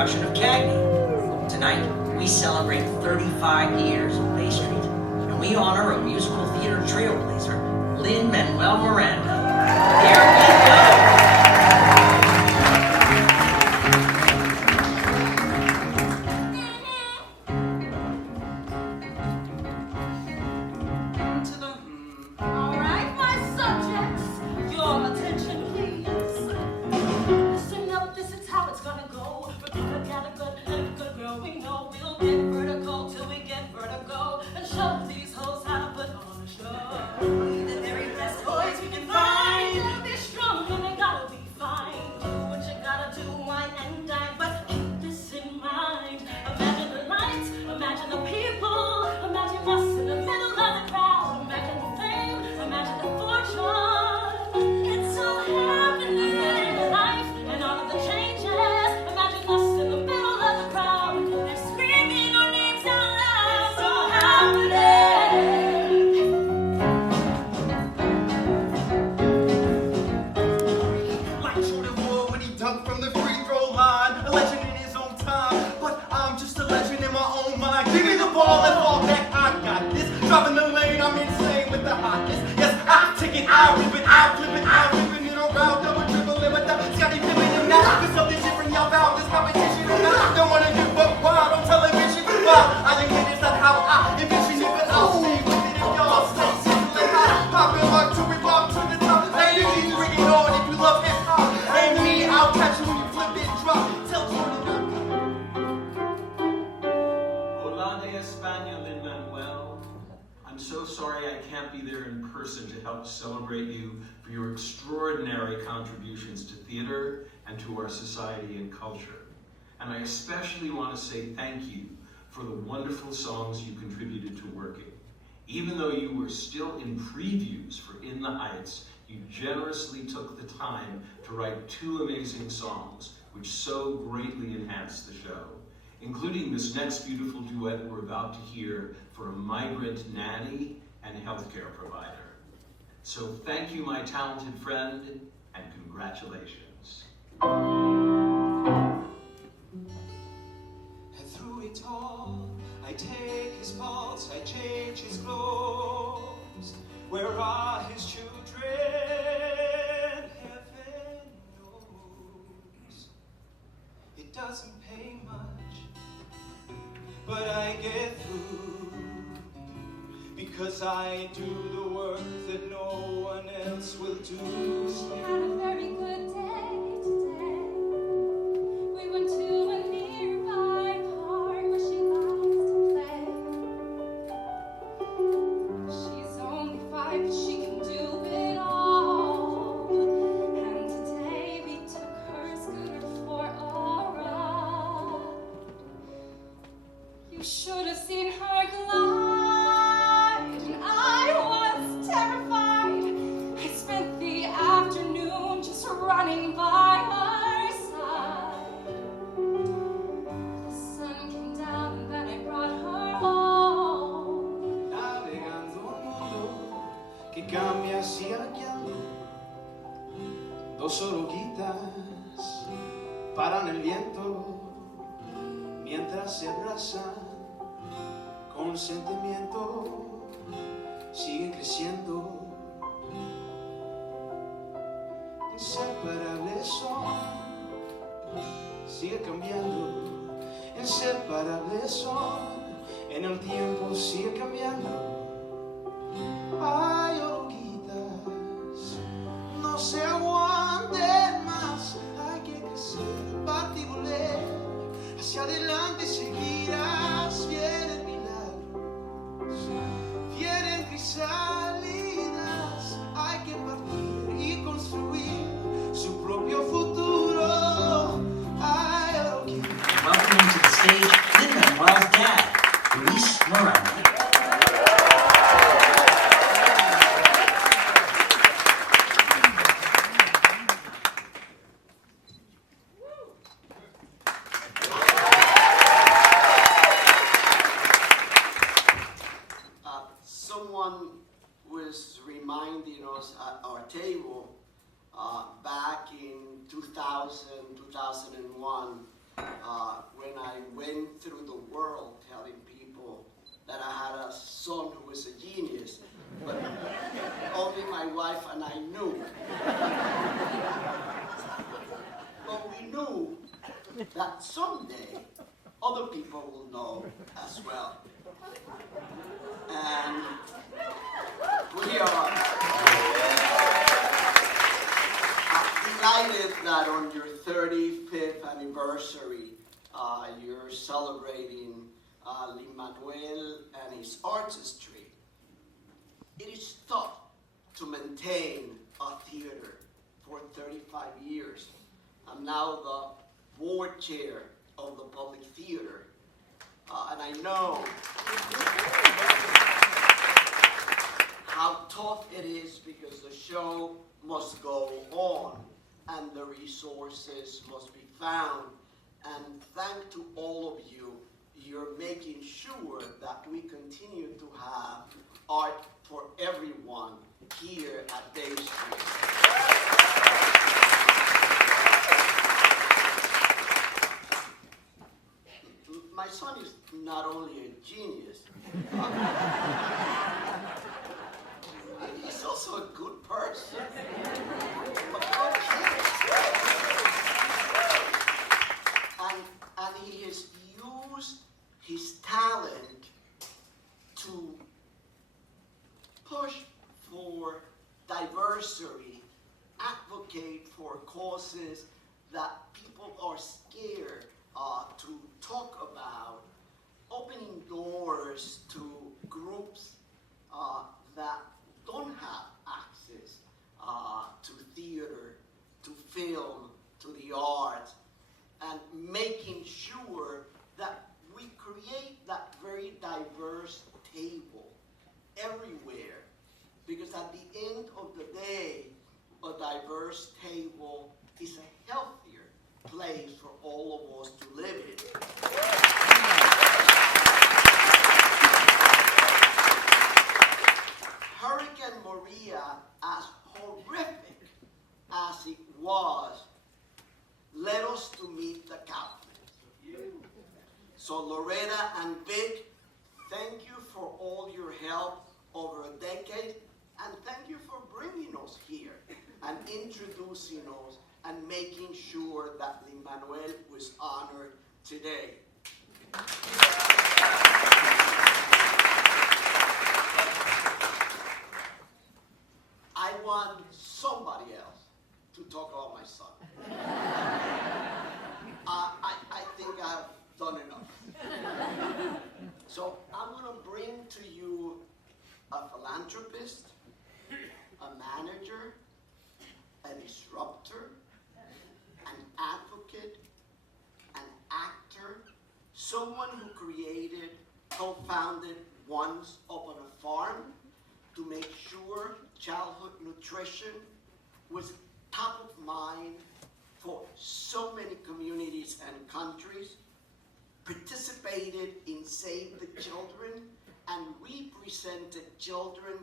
production of Cagney. Tonight, we celebrate 35 years of Bay Street, and we honor a musical theater trailblazer, Lin-Manuel Miranda. Here we go! Dropping the lane, I'm insane with the hotness. Yes, I take it, I rip it, I flip it, I rip it around, double dribble it with the Scotty Pippen and now. Cause something different, y'all found this competition. And I don't wanna give up wild on television. Well, I think it's not how I envision it, but I'll stay with it if y'all stay simple and high. Popping like to revolve to the top. Ladies, you bring it on if you love hip hop. Ain't me, I'll catch you when you flip it, drop. Tell Jordan. Hola de España, Lin-Manuel. I'm so sorry I can't be there in person to help celebrate you for your extraordinary contributions to theater and to our society and culture. And I especially want to say thank you for the wonderful songs you contributed to Working. Even though you were still in previews for In the Heights, you generously took the time to write 2 amazing songs, which so greatly enhanced the show, including this next beautiful duet we're about to hear for a migrant nanny and healthcare provider. So thank you, my talented friend, and congratulations. And through it all, I take his pulse, I change his clothes. Where are his children? Heaven knows. It doesn't pay much, but I get through. Because I do the work that no one else will do. She had a very good day today. We went to a nearby park where she likes to play. She's only 5, but she can do it all. And today we took her scooter for a ride. You should have seen her glide. Running by her side. The sun came down and then I brought her home. Navegando un mundo que cambia haciendo. 2 oruguitas paran el viento mientras se abrazan con sentimiento. Siguen creciendo. Inseparables son, sigue cambiando. Inseparables son, en el tiempo sigue cambiando. Ay, oruguitas, no se aguanten más. Hay que crecer, partir, volver hacia adelante y seguirás. Vienen milagros, vienen crisalinas. Hay que partir y construir su propio futuro. Ay, oruguitas. Welcoming to the stage, Lin-Manuel's dad, Luis Miranda. when I went through the world telling people that I had a son who was a genius, but only my wife and I knew. But we knew that someday other people will know as well. And we are delighted that on your 35th anniversary, you're celebrating Lin-Manuel and his artistry. It is tough to maintain a theater for 35 years. I'm now the board chair of the Public Theater, and I know how tough it is because the show must go on and the resources must be found. And thanks to all of you, you're making sure that we continue to have art for everyone here at Bay Street. My son is not only a genius, he's also a good person. And he has used his talent to push for diversity, advocate for causes that people are scared to talk about, opening doors to groups that don't have access to theater, to film, to the arts, and making sure that we create that very diverse table everywhere. Because at the end of the day, a diverse table is a healthier place for all of us to live in. Hurricane Maria, as horrific as it was, led us to meet the Kaufmans. So Loretta and Vic, thank you for all your help over a decade, and thank you for bringing us here and introducing us and making sure that Lin-Manuel was honored today. I want somebody else to talk about my son. I think I've done enough. So I'm going to bring to you a philanthropist, a manager, a disruptor, an advocate, an actor, someone who created, co-founded Once Upon a Farm to make sure childhood nutrition was top of mind for so many communities and countries, participated in Save the Children, and represented children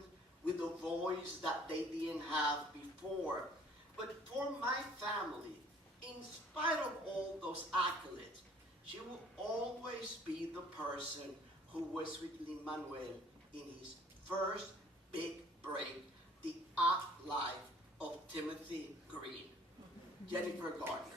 with a voice that they didn't have before. But for my family, in spite of all those accolades, she will always be the person who was with Lin-Manuel in his first big break, The Odd Life of Timothy Green. Jennifer Gardner.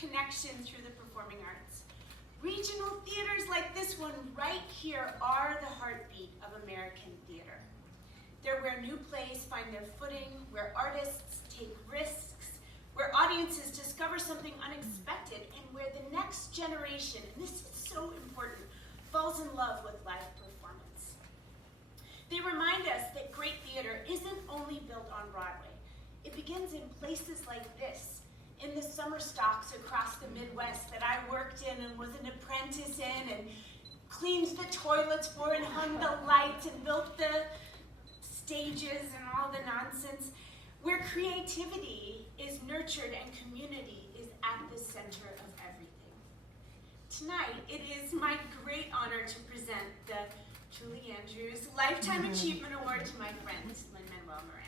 Connections through the performing arts. Regional theater this one right here are the heartbeat of American theater. They're where new plays find their footing, where artists take risks, where audiences discover something unexpected, and where the next generation, and this is so important, falls in love with live performance. They remind us that great theater isn't only built on Broadway. It begins in places like this, in the summer stocks across the Midwest that I worked in and was an apprentice in, and cleaned the toilets for and hung the lights and built the stages and all the nonsense, where creativity is nurtured and community is at the center of everything. Tonight, it is my great honor to present the Julie Andrews Lifetime Achievement Award to my friend, Lin-Manuel Miranda.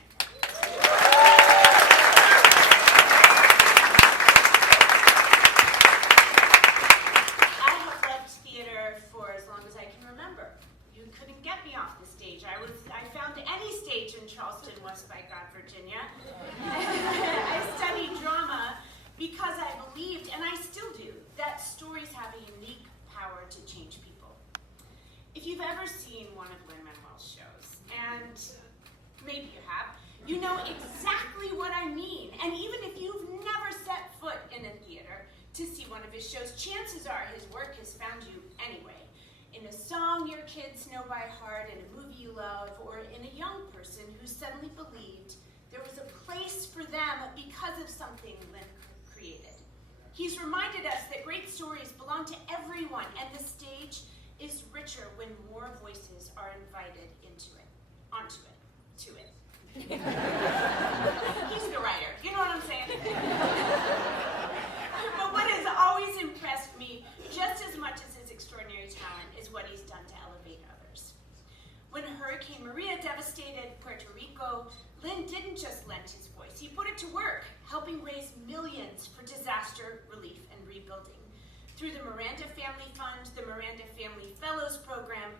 Charleston, West by God, Virginia. I studied drama because I believed, and I still do, that stories have a unique power to change people. If you've ever seen one of Lin-Manuel's shows, and maybe you have, you know exactly what I mean. And even if you've never set foot in a theater to see one of his shows, chances are his work has found you anyway. In a song your kids know by heart, in a movie you love, or in a young person who suddenly believed there was a place for them because of something Lin created. He's reminded us that great stories belong to everyone, and the stage is richer when more voices are invited onto it, to it. He's the writer, you know what I'm saying? But what has always impressed me, just as much as his extraordinary talent, is what he's done to elevate others. When Hurricane Maria devastated Puerto Rico, Lin didn't just lend his voice, he put it to work, helping raise millions for disaster relief and rebuilding. Through the Miranda Family Fund, the Miranda Family Fellows Program,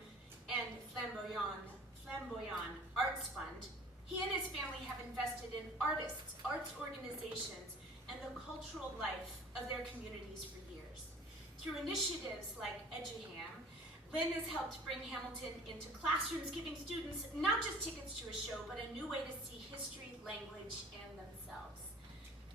and Flamboyant Arts Fund, he and his family have invested in artists, arts organizations, and the cultural life of their communities for years. Through initiatives like EduHam, Lin has helped bring Hamilton into classrooms, giving students not just tickets to a show, but a new way to see history, language, and themselves.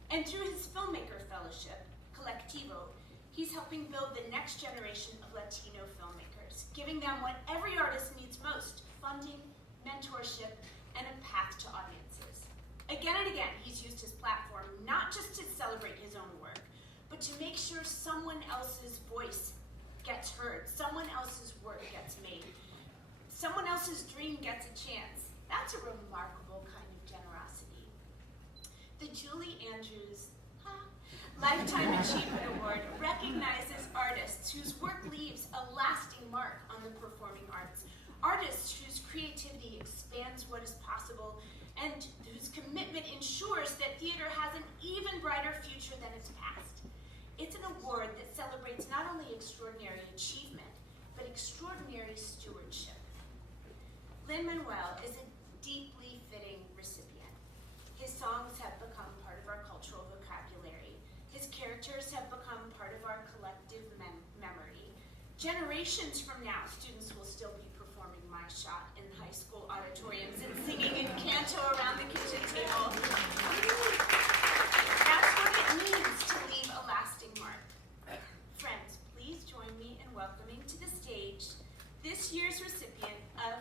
And through his filmmaker fellowship, Collectivo, he's helping build the next generation of Latino filmmakers, giving them what every artist needs most: funding, mentorship, and a path to audiences. Again and again, he's used his platform not just to celebrate his own work, but to make sure someone else's voice gets heard, someone else's work gets made, someone else's dream gets a chance. That's a remarkable kind of generosity. The Julie Andrews Lifetime Achievement Award recognizes artists whose work leaves a lasting mark on the performing arts, artists whose creativity expands what is possible, and whose commitment ensures that theater has an even brighter future than its past. It's an award that celebrates not only extraordinary achievement, but extraordinary stewardship. Lin-Manuel is a deeply fitting recipient. His songs have become part of our cultural vocabulary. His characters have become part of our collective memory. Generations from now, students will still be performing My Shot in high school auditoriums and singing in canto around the kitchen table. That's what it means to leave a lasting mark. Friends, please join me in welcoming to the stage this year's recipient of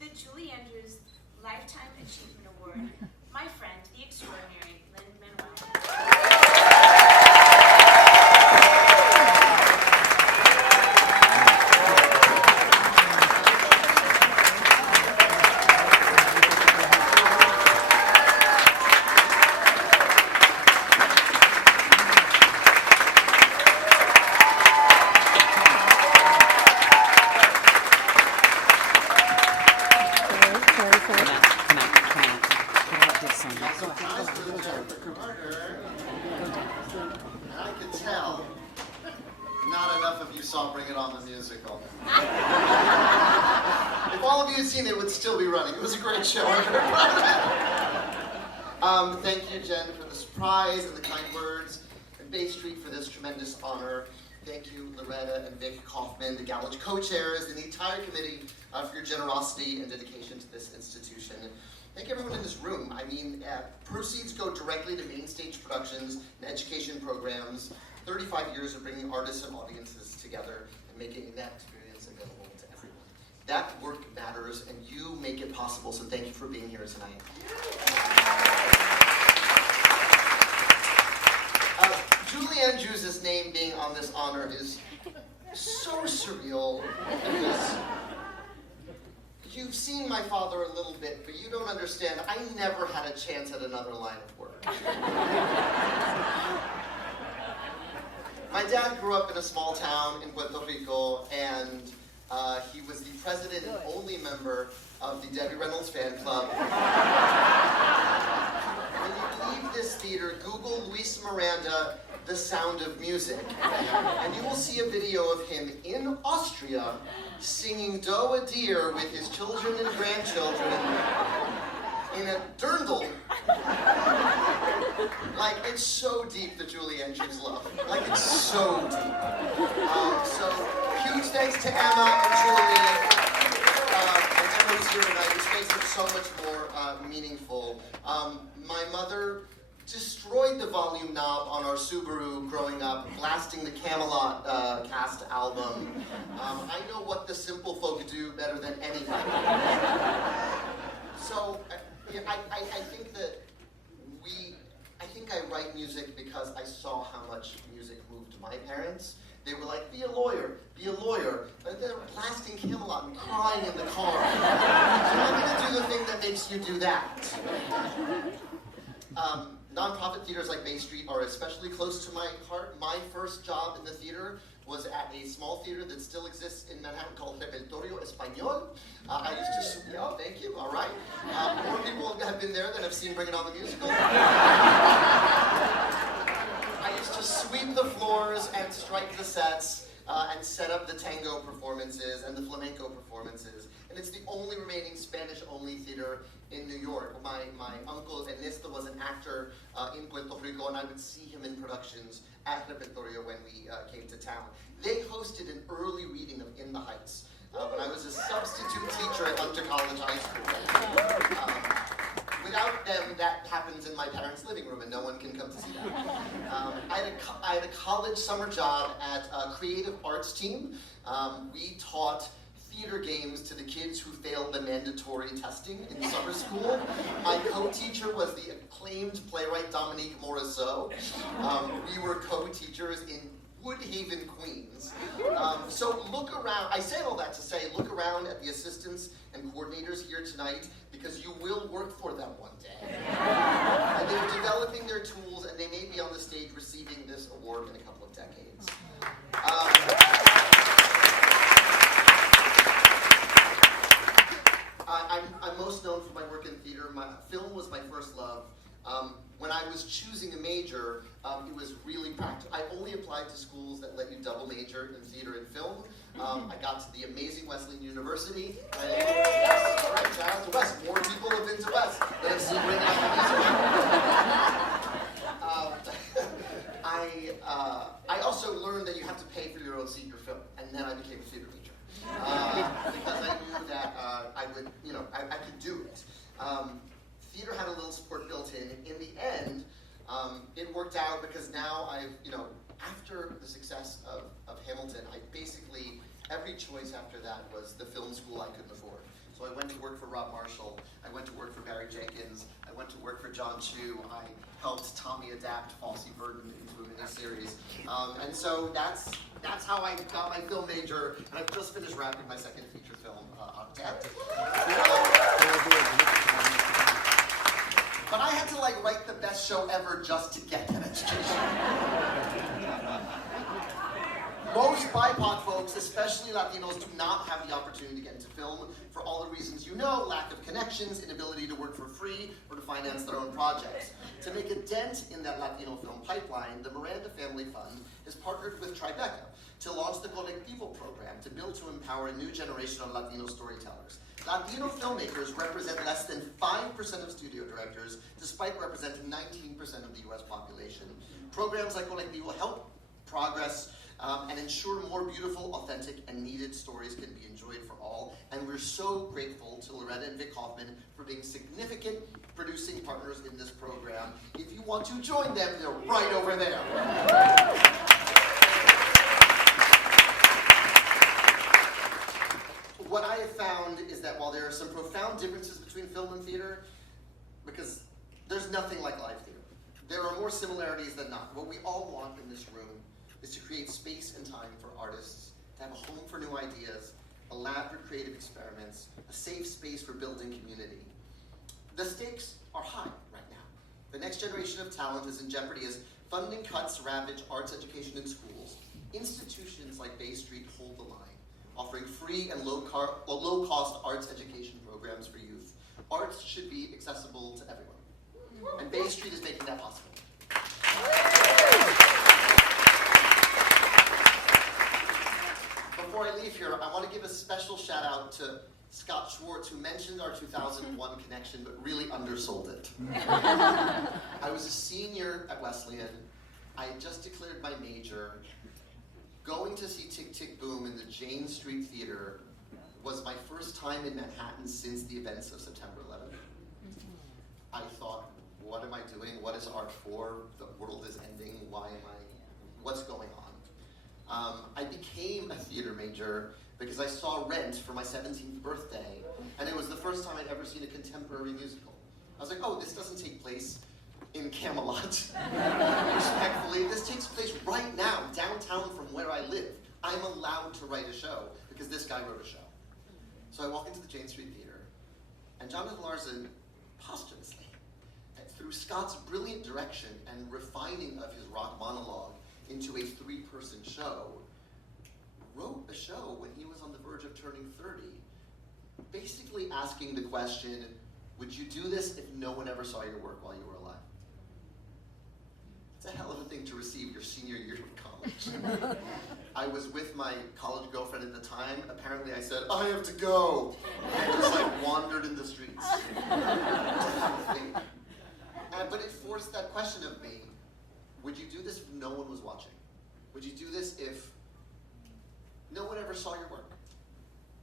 the Julie Andrews Lifetime Achievement Award, my friend, the extraordinary Lin-Manuel. I could tell not enough of you saw Bring It On the musical. If all of you had seen it, it would still be running. It was a great show. Thank you, Jen, for the surprise and the kind words, and Bay Street for this tremendous honor. Thank you, Loretta and Vic Kaufman, the Gala co-chairs, and the entire committee for your generosity and dedication to this institution. Thank everyone in this room. I mean, proceeds go directly to main stage productions and education programs. 35 years of bringing artists and audiences together and making that experience available to everyone. That work matters, and you make it possible, so thank you for being here tonight. Julianne Jew's name being on this honor is so surreal because you've seen my father a little bit, but you don't understand. I never had a chance at another line of work. My dad grew up in a small town in Puerto Rico, and he was the president and only member of the Debbie Reynolds fan club. When you leave this theater, Google Luis Miranda, The Sound of Music, and you will see a video of him in Austria singing Do a Deer with his children and grandchildren in a dirndl. Like, it's so deep, the Julianne Jew's love. Like, it's so deep. So, huge thanks to Emma and Julie. And Emma's here tonight, which makes it so much more meaningful. My mother destroyed the volume knob on our Subaru growing up, blasting the Camelot cast album. I know what the simple folk do better than anybody. So, I think that I write music because I saw how much music moved my parents. They were like, be a lawyer, be a lawyer. But they were blasting Camelot and crying in the car. So I'm gonna do the thing that makes you do that. Nonprofit theaters like Bay Street are especially close to my heart. My first job in the theater was at a small theater that still exists in Manhattan called Repertorio Español. I used to, oh, thank you, all right. More people have been there than have seen Bring It On the Musical. I used to sweep the floors and strike the sets and set up the tango performances and the flamenco performances. And it's the only remaining Spanish-only theater in New York. My uncle Ernesto was an actor in Puerto Rico, and I would see him in productions at Repertorio when we came to town. They hosted an early reading of In the Heights when I was a substitute teacher at Hunter College High School. Without them, that happens in my parents' living room, and no one can come to see that. I had a college summer job at a creative arts team. We taught theater games to the kids who failed the mandatory testing in summer school. My co-teacher was the acclaimed playwright Dominique Morisseau. We were co-teachers in Woodhaven, Queens. So look around, I said all that to say, look around at the assistants and coordinators here tonight, because you will work for them one day. And they're developing their tools, and they may be on the stage receiving this award in a couple of decades. I'm most known for my work in theater. Film was my first love. When I was choosing a major, it was really practical. I only applied to schools that let you double major in theater and film. I got to the amazing Wesleyan University. Yes, right, shout out to West. More people have been to West than have seen Bring It On the Musical. I also learned that you have to pay for your own seat in your film, and then I became a theater major. Because I knew that I could do it. Theater had a little support built in. In the end, it worked out because now after the success of Hamilton, I basically, every choice after that was the film school I couldn't afford. So I went to work for Rob Marshall, I went to work for Barry Jenkins, I went to work for John Chu, I helped Tommy adapt Falsey Burden into a miniseries. And so that's how I got my film major, and I've just finished wrapping my second feature film on deck. But I had to write the best show ever just to get that education. Most BIPOC folks, especially Latinos, do not have the opportunity to get into film for all the reasons you know: lack of connections, inability to work for free, or to finance their own projects. To make a dent in that Latino film pipeline, the Miranda Family Fund has partnered with Tribeca to launch the Colectivo program to build to empower a new generation of Latino storytellers. Latino filmmakers represent less than 5% of studio directors, despite representing 19% of the US population. Programs like Colectivo help progress and ensure more beautiful, authentic, and needed stories can be enjoyed for all. And we're so grateful to Loretta and Vic Hoffman for being significant producing partners in this program. If you want to join them, they're right over there. What I have found is that while there are some profound differences between film and theater, because there's nothing like live theater, there are more similarities than not. What we all want in this room is to create space and time for artists, to have a home for new ideas, a lab for creative experiments, a safe space for building community. The stakes are high right now. The next generation of talent is in jeopardy as funding cuts ravage arts education in schools. Institutions like Bay Street hold the line, offering free and low-cost arts education programs for youth. Arts should be accessible to everyone. And Bay Street is making that possible. Before I leave here, I want to give a special shout out to Scott Schwartz, who mentioned our 2001 connection, but really undersold it. I was a senior at Wesleyan. I had just declared my major. Going to see Tick, Tick, Boom in the Jane Street Theater was my first time in Manhattan since the events of September 11th. I thought, what am I doing? What is art for? The world is ending. What's going on? I became a theater major because I saw Rent for my 17th birthday, and it was the first time I'd ever seen a contemporary musical. I was like, oh, this doesn't take place in Camelot. Respectfully, this takes place right now, downtown from where I live. I'm allowed to write a show because this guy wrote a show. So I walk into the Jane Street Theater, and Jonathan Larson, posthumously, through Scott's brilliant direction and refining of his rock monologue into a 3-person show, wrote a show when he was on the verge of turning 30, basically asking the question, would you do this if no one ever saw your work while you were alive? It's a hell of a thing to receive your senior year of college. I was with my college girlfriend at the time. Apparently I said, I have to go. And I just wandered in the streets. But it forced that question of me, would you do this if no one was watching? Would you do this if no one ever saw your work?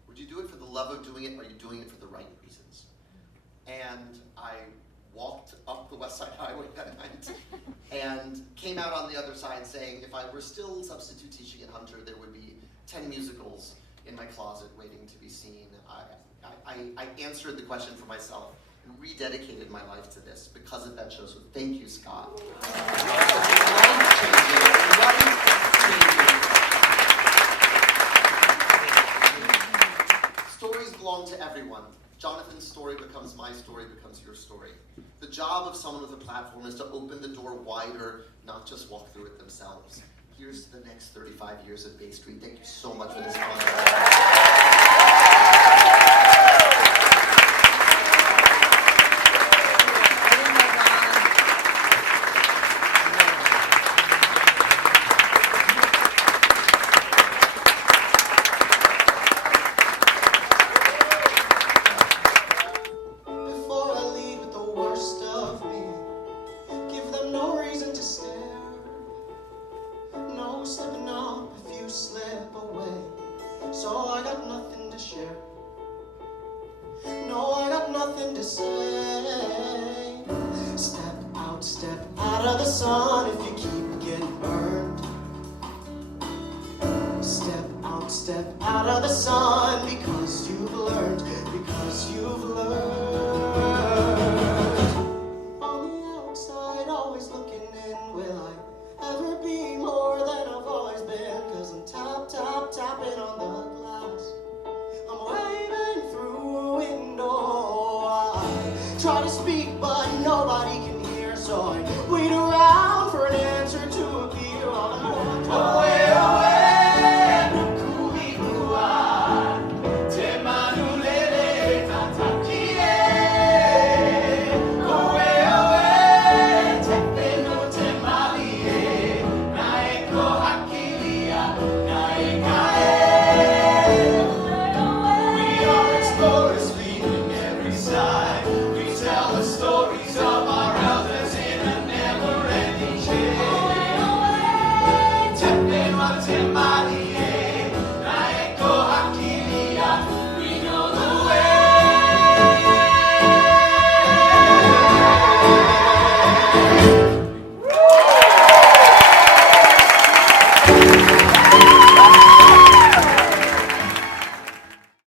Would you do it for the love of doing it, or are you doing it for the right reasons? And I walked up the West Side Highway that night and came out on the other side saying if I were still substitute teaching at Hunter, there would be 10 musicals in my closet waiting to be seen. I answered the question for myself and rededicated my life to this because of that show. So thank you, Scott. Stories belong to everyone. Jonathan's story becomes my story, becomes your story. The job of someone with a platform is to open the door wider, not just walk through it themselves. Here's to the next 35 years at Bay Street. Thank you so much for this honor. Try to speak